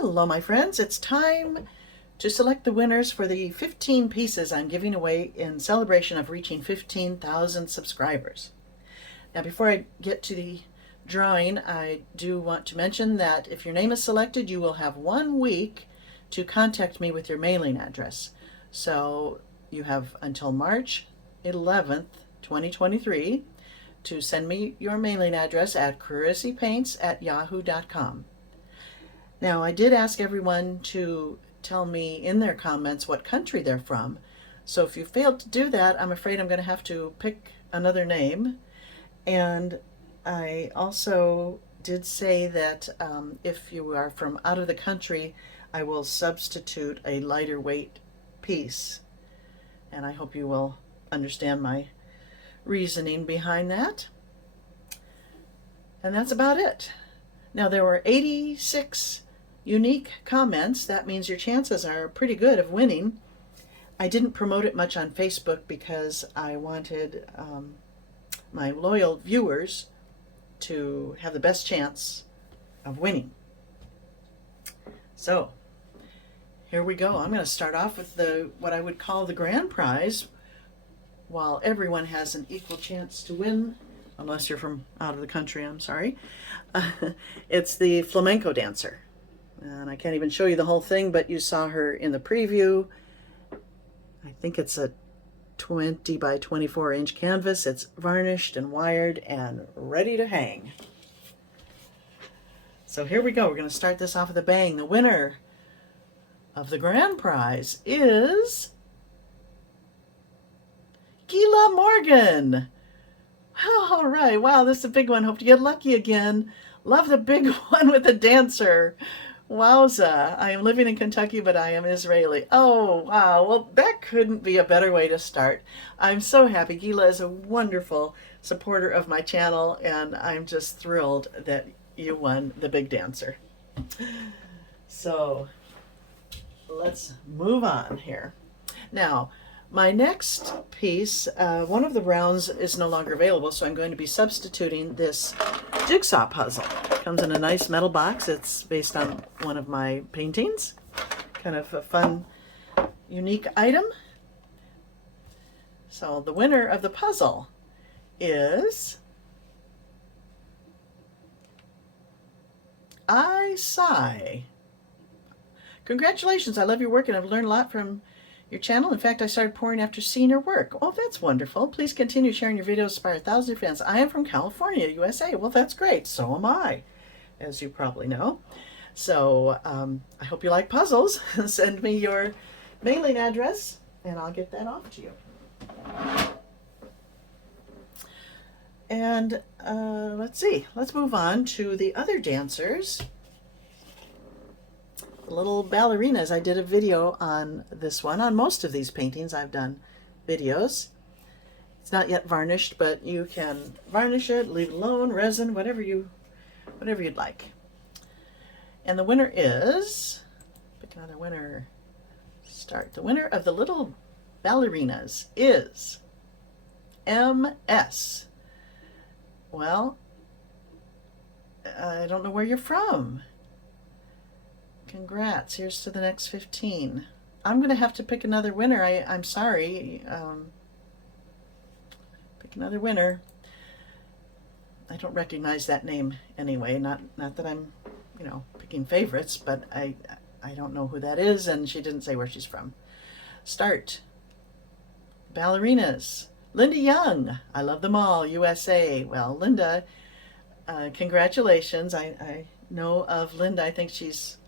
Hello, my friends. It's time to select the winners for the 15 pieces I'm giving away in celebration of reaching 15,000 subscribers. Now, before I get to the drawing, I do want to mention that if your name is selected, you will have 1 week to contact me with your mailing address. So you have until March 11th, 2023 to send me your mailing address at crissypaints@yahoo.com. Now, I did ask everyone to tell me in their comments what country they're from. So if you failed to do that, I'm afraid I'm going to have to pick another name. And I also did say that if you are from out of the country, I will substitute a lighter weight piece. And I hope you will understand my reasoning behind that. And that's about it. Now, there were 86 unique comments. That means your chances are pretty good of winning. I didn't promote it much on Facebook because I wanted my loyal viewers to have the best chance of winning. So here we go. I'm going to start off with what I would call the grand prize, while everyone has an equal chance to win, unless you're from out of the country, I'm sorry. It's the flamenco dancer. And I can't even show you the whole thing, but you saw her in the preview. I think it's a 20 by 24 inch canvas. It's varnished and wired and ready to hang. So here we go. We're going to start this off with a bang. The winner of the grand prize is Gila Morgan. All right. Wow, this is a big one. Hope to get lucky again. Love the big one with the dancer. Wowza. I am living in Kentucky, but I am Israeli. Oh, wow. Well, that couldn't be a better way to start. I'm so happy. Gila is a wonderful supporter of my channel, and I'm just thrilled that you won the big dancer. So let's move on here. Now, my next piece, one of the rounds is no longer available, so I'm going to be substituting this jigsaw puzzle. It comes in a nice metal box. It's based on one of my paintings. Kind of a fun, unique item. So the winner of the puzzle is I Sigh. Congratulations. I love your work and I've learned a lot from your channel. In fact, I started pouring after seeing your work. Oh, that's wonderful. Please continue sharing your videos, inspire 1,000 fans. I am from California, USA. Well, that's great. So am I, as you probably know. So I hope you like puzzles. Send me your mailing address and I'll get that off to you. And let's see. Let's move on to the other dancers. Little ballerinas. I did a video on this one. On most of these paintings I've done videos. It's not yet varnished, but you can varnish it, leave it alone, resin, whatever you'd like. And the winner is, pick another winner, start. The winner of the little ballerinas is MS. Well, I don't know where you're from. Congrats. Here's to the next 15. I'm going to have to pick another winner. I'm sorry. Pick another winner. I don't recognize that name anyway. Not that I'm, picking favorites, but I don't know who that is, and she didn't say where she's from. Start. Ballerinas. Linda Young. I love them all. USA. Well, Linda, congratulations. I know of Linda. I think she's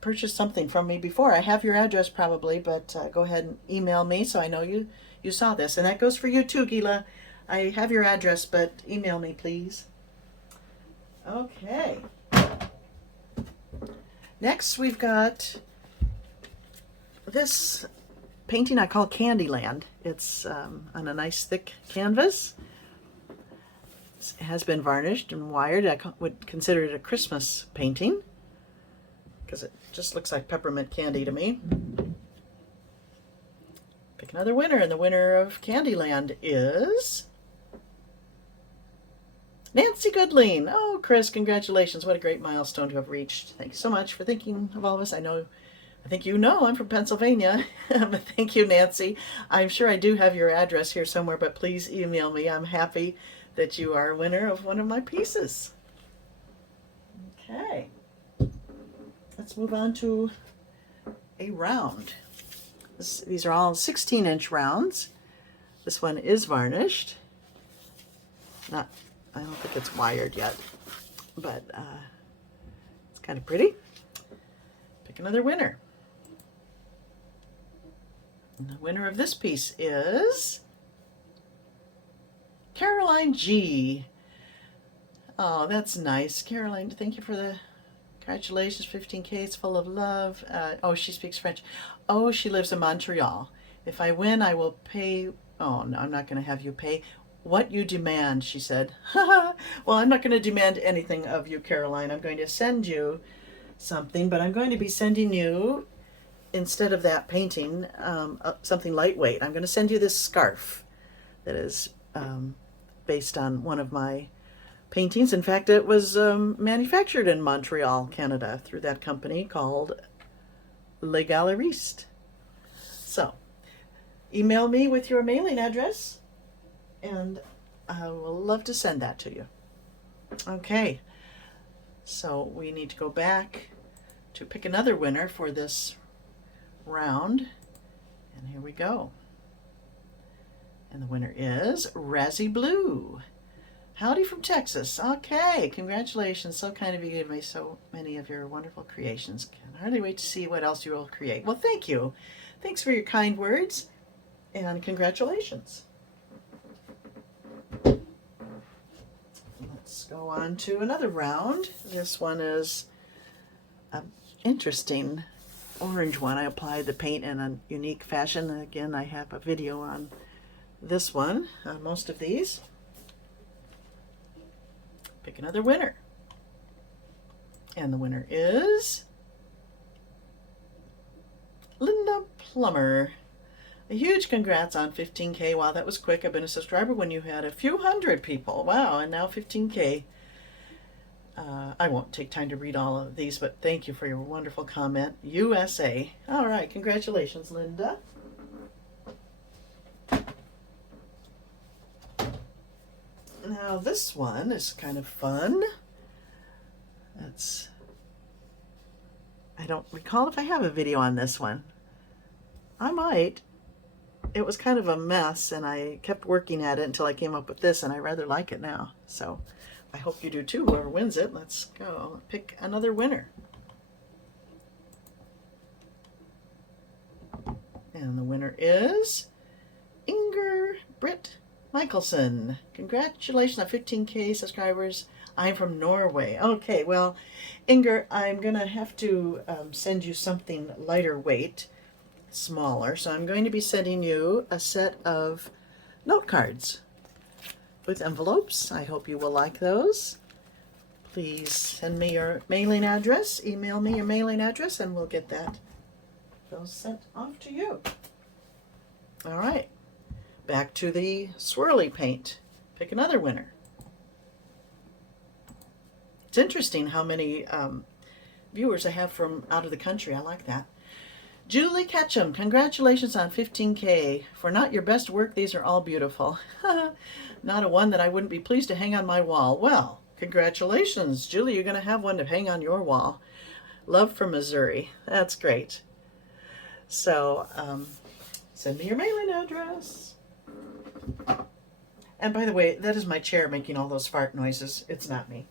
purchased something from me before. I have your address probably, but go ahead and email me so I know you saw this. And that goes for you too, Gila. I have your address, but email me, please. Okay. Next, we've got this painting I call Candyland. It's on a nice thick canvas. It has been varnished and wired. I would consider it a Christmas painting because it just looks like peppermint candy to me. Pick another winner, and the winner of Candyland is Nancy Goodling. Oh, Chris, congratulations. What a great milestone to have reached. Thank you so much for thinking of all of us. I think you know I'm from Pennsylvania. Thank you, Nancy. I'm sure I do have your address here somewhere, but please email me. I'm happy that you are a winner of one of my pieces. Okay. Let's move on to a round. These are all 16-inch rounds. This one is varnished. I don't think it's wired yet, but it's kind of pretty. Pick another winner. And the winner of this piece is Caroline G. Oh, that's nice. Caroline, thank you for the congratulations. 15K, it's full of love. Oh, she speaks French. Oh, she lives in Montreal. If I win, I will pay. Oh, no, I'm not going to have you pay. What you demand, she said. Well, I'm not going to demand anything of you, Caroline. I'm going to send you something, but I'm going to be sending you, instead of that painting, something lightweight. I'm going to send you this scarf that is based on one of my paintings. In fact, it was manufactured in Montreal, Canada, through that company called Les Galeristes. So, email me with your mailing address, and I will love to send that to you. Okay, so we need to go back to pick another winner for this round, and here we go. And the winner is Razzie Blue. Howdy from Texas. Okay, congratulations. So kind of you gave me so many of your wonderful creations. Can hardly wait to see what else you will create. Well, thank you. Thanks for your kind words, and congratulations. Let's go on to another round. This one is an interesting orange one. I applied the paint in a unique fashion. And again, I have a video on this one, most of these. Pick another winner. And the winner is Linda Plummer. A huge congrats on 15K. Wow, that was quick. I've been a subscriber when you had a few hundred people. Wow, and now 15K. I won't take time to read all of these, but thank you for your wonderful comment. USA. All right, congratulations, Linda. Now this one is kind of fun. I don't recall if I have a video on this one. I might. It was kind of a mess, and I kept working at it until I came up with this, and I rather like it now. So I hope you do too, whoever wins it. Let's go pick another winner. And the winner is Inger Britt Michelson. Congratulations on 15K subscribers. I'm from Norway. Okay, well, Inger, I'm going to have to send you something lighter weight, smaller. So I'm going to be sending you a set of note cards with envelopes. I hope you will like those. Please send me your mailing address. Email me your mailing address, and we'll get those sent off to you. All right. Back to the swirly paint. Pick another winner. It's interesting how many viewers I have from out of the country. I like that. Julie Ketchum, congratulations on 15K. For not your best work, these are all beautiful. Not a one that I wouldn't be pleased to hang on my wall. Well, congratulations, Julie. You're going to have one to hang on your wall. Love from Missouri. That's great. So, send me your mailing address. And by the way, that is my chair making all those fart noises. It's not me.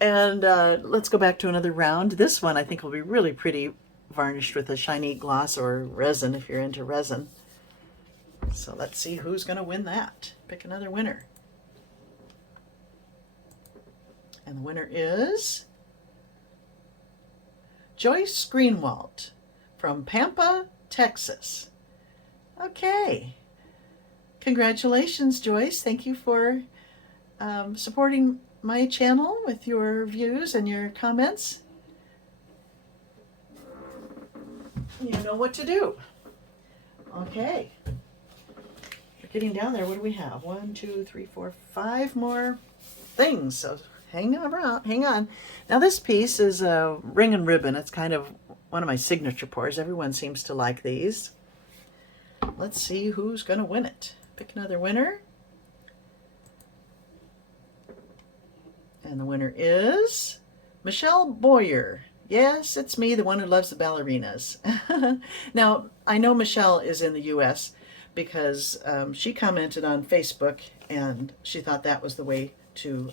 And let's go back to another round. This one I think will be really pretty, varnished with a shiny gloss or resin if you're into resin. So let's see who's going to win that. Pick another winner. And the winner is Joyce Greenwald from Pampa, Texas. Okay. Congratulations, Joyce. Thank you for supporting my channel with your views and your comments. You know what to do. Okay. getting down there. What do we have? 1, 2, 3, 4, 5 more things. So hang around, hang on. Now this piece is a ring and ribbon. It's kind of one of my signature pours. Everyone seems to like these. Let's see who's going to win it. Pick another winner. And the winner is Michelle Boyer. Yes, it's me, the one who loves the ballerinas. Now, I know Michelle is in the U.S. because she commented on Facebook and she thought that was the way to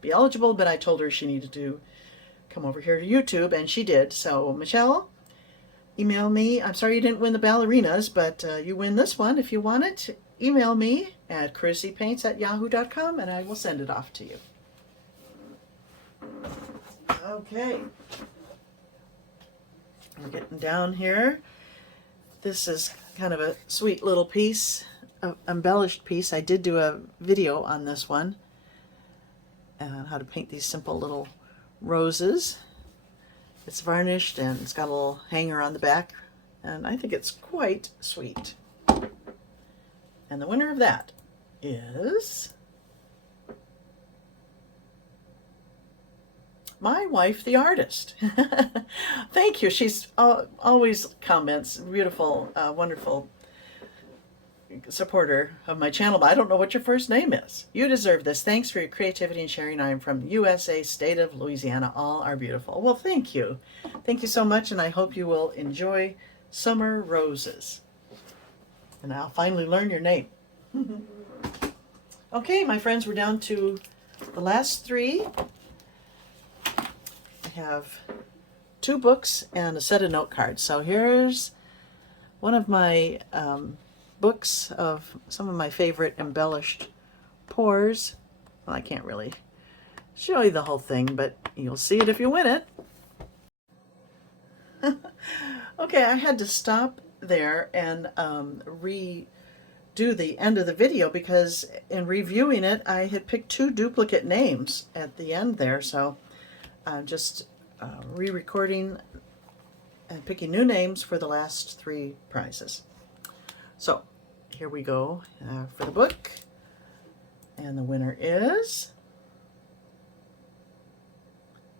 be eligible, but I told her she needed to come over here to YouTube, and she did. So, Michelle, email me. I'm sorry you didn't win the ballerinas, but you win this one if you want it. Email me at chrissypaints@yahoo.com and I will send it off to you. Okay, we're getting down here. This is kind of a sweet little piece, an embellished piece. I did do a video on this one, on how to paint these simple little roses. It's varnished and it's got a little hanger on the back, and I think it's quite sweet. And the winner of that is my wife, the artist. Thank you. She's always comments, beautiful, wonderful supporter of my channel, but I don't know what your first name is. You deserve this. Thanks for your creativity and sharing. I am from USA, state of Louisiana. All are beautiful. Well, thank you. Thank you so much, and I hope you will enjoy Summer Roses. And I'll finally learn your name. Okay, my friends, we're down to the last 3. Have 2 books and a set of note cards. So here's one of my books of some of my favorite embellished pours. Well, I can't really show you the whole thing, but you'll see it if you win it. Okay, I had to stop there and redo the end of the video because in reviewing it, I had picked 2 duplicate names at the end there. So I'm just re-recording and picking new names for the last 3 prizes. So here we go for the book. And the winner is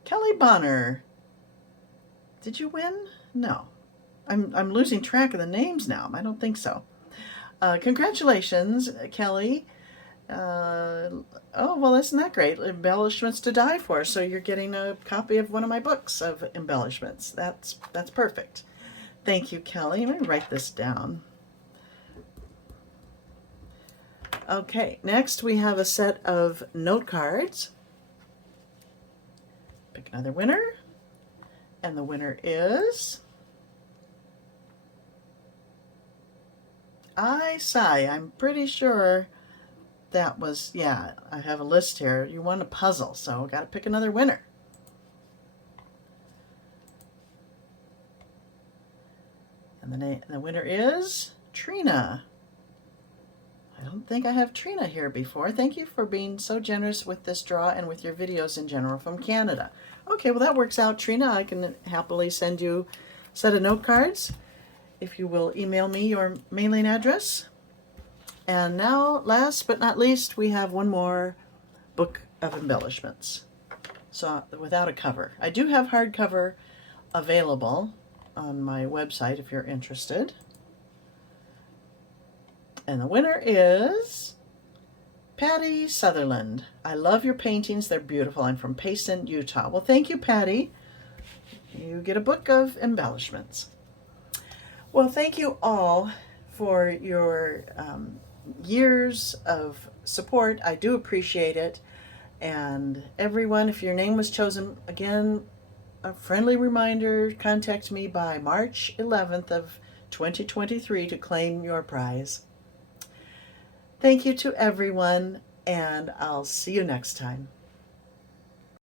Kelly Bonner. Did you win? No. I'm losing track of the names now. I don't think so. Congratulations, Kelly. Oh, well, isn't that great? Embellishments to die for. So you're getting a copy of one of my books of embellishments. That's perfect. Thank you, Kelly. Let me write this down. Okay, next we have a set of note cards. Pick another winner. And the winner is I Sigh. I'm pretty sure that was, yeah, I have a list here. You won a puzzle, so got to pick another winner. And the winner is Trina. I don't think I have Trina here before. Thank you for being so generous with this draw and with your videos in general from Canada. Okay, well that works out, Trina. I can happily send you a set of note cards if you will email me your mailing address. And now, last but not least, we have one more book of embellishments. So, without a cover. I do have hardcover available on my website if you're interested. And the winner is Patty Sutherland. I love your paintings. They're beautiful. I'm from Payson, Utah. Well, thank you, Patty. You get a book of embellishments. Well, thank you all for your years of support. I do appreciate it. And everyone, if your name was chosen, again, a friendly reminder, contact me by March 11th of 2023 to claim your prize. Thank you to everyone, and I'll see you next time.